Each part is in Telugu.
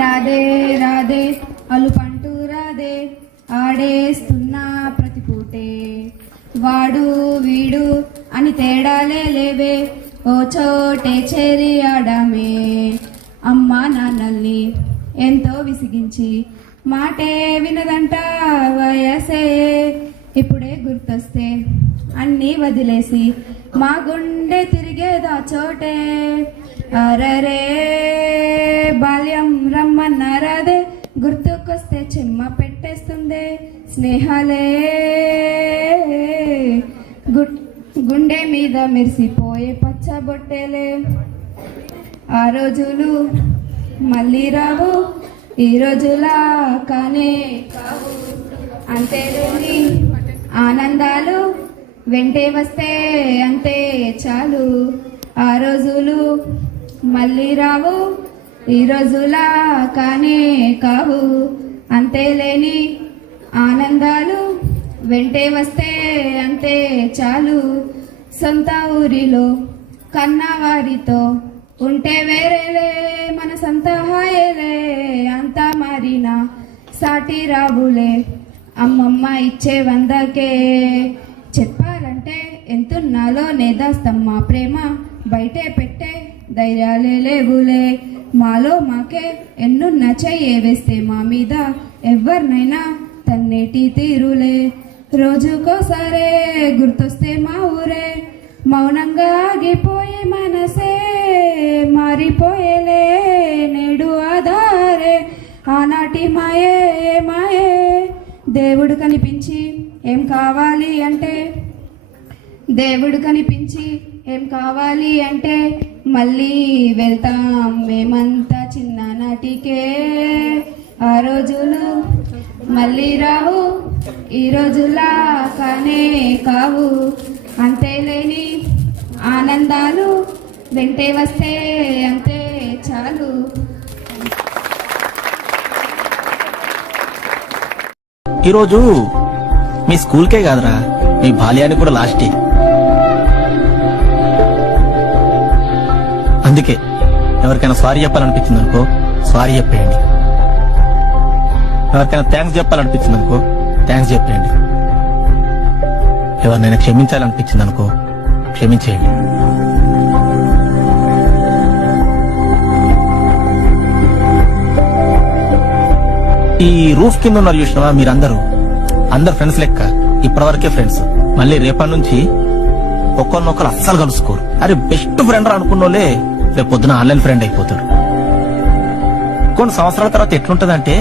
రాదే రాదే అలుపంటూ రాదే ఆడేస్తున్నా ప్రతి పూటే వాడు వీడు అని తేడాలే లేవే ఓ చోటే చేరి ఆడామే అమ్మా నాన్నల్ని ఎంతో విసిగించి మాటే వినదంట వయసే ఇప్పుడే గుర్తొస్తే అన్నీ వదిలేసి మా గుండె తిరిగేదా చోటే అరరే బాల్యం రమ్మన్నారాదే గుర్తుకొస్తే చెమ్మ పెట్టేస్తుందే స్నేహాలే గుండె మీద మెరిసిపోయే పచ్చబొట్టేలే ఆ రోజులు మళ్ళీ రావు ఈ రోజులా కానే కావు అంతేలేని ఆనందాలు వెంటే వస్తే అంతే చాలు ఆ రోజులు మళ్ళీ రావు ఈ రోజులా కానే కావు అంతేలేని ఆనందాలు వెంటే వస్తే అంతే చాలు సొంత ఊరిలో కన్నవారితో ఉంటే వేరేలే మన సొంత హాయేలే అంతా మారినా సాటి రాబులే అమ్మమ్మ ఇచ్చే వందకే చెప్పాలంటే ఎంతున్నాలో నేదాస్తమ్మా ప్రేమ బయటే పెట్టే ధైర్యాలే లేవులే మాలో మాకే ఎన్నున్న చెయ్యే వేస్తే మా మీద ఎవరినైనా తన్నేటి తీరులే రోజుకోసారే గుర్తొస్తే మా ఊరే మౌనంగా ఆగిపోయే మనసే మారిపోయేలే నేడు ఆధారే ఆనాటి మాయే మాయే దేవుడు కనిపించి ఏం కావాలి అంటే దేవుడు కనిపించి ఏం కావాలి అంటే మళ్ళీ వెళ్తాం మేమంతా చిన్ననాటికే ఆ రోజులు మళ్ళీ రావు ఈ రోజులా కానే కావు అంతేలేని ఆనందాలు వెంటే వస్తే అంతే చాలు. ఈరోజు మీ స్కూల్కే కాదురా మీ బాల్యానికి కూడా లాస్టే. అందుకే ఎవరికైనా సారీ చెప్పాలనిపించింది అనుకో సారీ చెప్పేయండి, ఎవరికైనా థ్యాంక్స్ చెప్పాలనిపించింది అనుకో థ్యాంక్స్ చెప్పేయండి, ఎవరినైనా క్షమించాలనిపించింది అనుకో క్షమించేయండి. ఈ రూఫ్ కింద ఉన్నారు చూసినావా మీరందరూ అందరు ఫ్రెండ్స్ లెక్క ఇప్పటివరకే ఫ్రెండ్స్. మళ్ళీ రేపటి నుంచి ఒక్కరినొక్కరు అస్సలు కలుసుకోరు. అరే బెస్ట్ ఫ్రెండ్ అనుకున్నోలే రేపు పొద్దున ఆన్లైన్ ఫ్రెండ్ అయిపోతారు. కొన్ని సంవత్సరాల తర్వాత ఎట్లుంటదంటే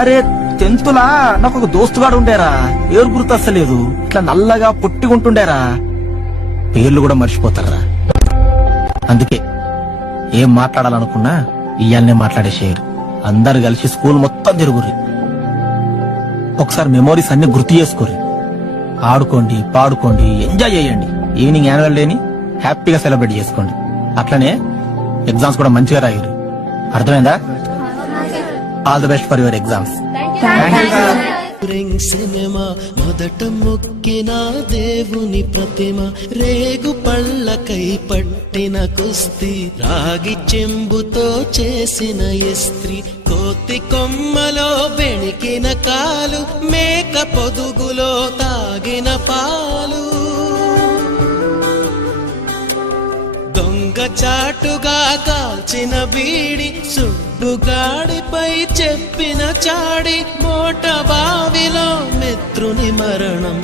అరే 10th లా నాకు ఒక దోస్తుగాడు ఉండేరా పేరు గుర్తు అస్సలేదు ఇట్లా నల్లగా పొట్టిగుంటుండేరా పేర్లు కూడా మర్చిపోతారా. అందుకే ఏం మాట్లాడాలనుకున్నా ఇయ్యాలనే మాట్లాడేసేయరు. అందరు కలిసి స్కూల్ మొత్తం తిరుగుర్రి, ఒకసారి మెమోరీస్ అన్ని గుర్తు చేసుకోర్రి, ఆడుకోండి పాడుకోండి ఎంజాయ్ చేయండి. ఈవినింగ్ యాన్యువల్ డేని హ్యాపీగా సెలబ్రేట్ చేసుకోండి. అట్లనే ఎగ్జామ్స్ కూడా మంచిగా రాయరు. అర్థమైందా? All the best for your exams. Cinema మొదట మొక్కిన దేవుని ప్రతిమ రేగు పళ్ళకై పట్టిన కుస్తీ రాగి చెంబుతో చేసిన ఇస్త్రీ కోతి కొమ్మలో బెణికిన కాలు మేక పొదుగులో తాగిన పాలు దొంగ చాటుగా కాల్చిన బీడి సుబ్బుగాడిపై చెప్పిన చాడి మోట బావిలో మిత్రుని మరణం